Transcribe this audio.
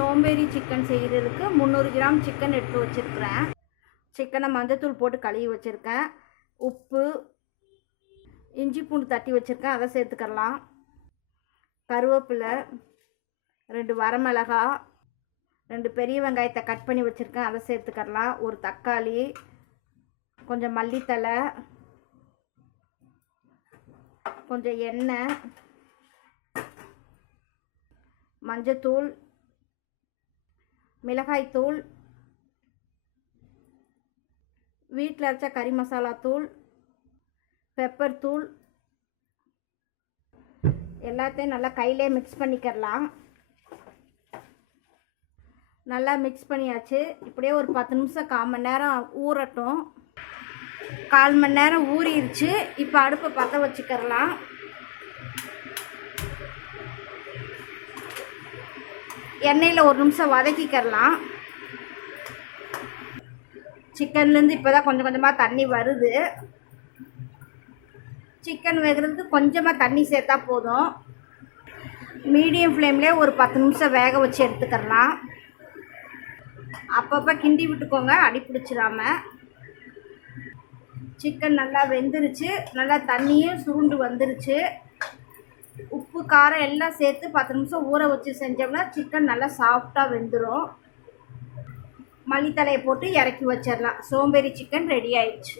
சோம்பேறி சிக்கன் செய்கிறதுக்கு முந்நூறு கிராம் சிக்கன் எடுத்து வச்சுருக்கிறேன். சிக்கனை மஞ்சத்தூள் போட்டு கழுவி வச்சுருக்கேன். உப்பு இஞ்சி பூண்டு தட்டி வச்சுருக்கேன். அதை சேர்த்துக்கலாம் கருவேப்பிலை ரெண்டு வரமிளகா ரெண்டு பெரிய வெங்காயத்தை கட் பண்ணி வச்சுருக்கேன். அதை சேர்த்துக்கலாம் ஒரு தக்காளி கொஞ்சம் மல்லித்தழை கொஞ்சம் எண்ணெய் மஞ்சத்தூள் மிளகாய்த்தூள் வீட்டில் அரைச்ச கறி மசாலா தூள் பெப்பர் தூள் எல்லாத்தையும் நல்லா கையிலே மிக்ஸ் பண்ணிக்கிறலாம். நல்லா மிக்ஸ் பண்ணியாச்சு. இப்படியே ஒரு பத்து நிமிஷம் கால் மணி நேரம் ஊறட்டும். கால் மணி நேரம் ஊறிடுச்சு. இப்போ அடுப்பை பற்ற வச்சுக்கிறலாம். எண்ணெயில் ஒரு நிமிஷம் வதக்கிக்கிறலாம். சிக்கன்லேருந்து இப்போ தான் கொஞ்சம் கொஞ்சமாக தண்ணி வருது. சிக்கன் வேகிறதுக்கு கொஞ்சமாக தண்ணி சேர்த்தா போதும். மீடியம் ஃப்ளேம்லேயே ஒரு பத்து நிமிஷம் வேக வச்சு எடுத்துக்கிறலாம். அப்பப்போ கிண்டி விட்டுக்கோங்க அடி பிடிச்சிடாம சிக்கன் நல்லா வெந்துருச்சு. நல்லா தண்ணியும் சுருண்டு வந்துருச்சு. உப்பு காரம் எல்லாம் சேர்த்து பத்து நிமிஷம் ஊற வச்சு செஞ்சோம்னா சிக்கன் நல்லா சாஃப்டாக வெந்துடும் மல்லித்தலையை போட்டு இறக்கி வச்சிடலாம். சோம்பேறி சிக்கன் ரெடி ஆயிடுச்சு.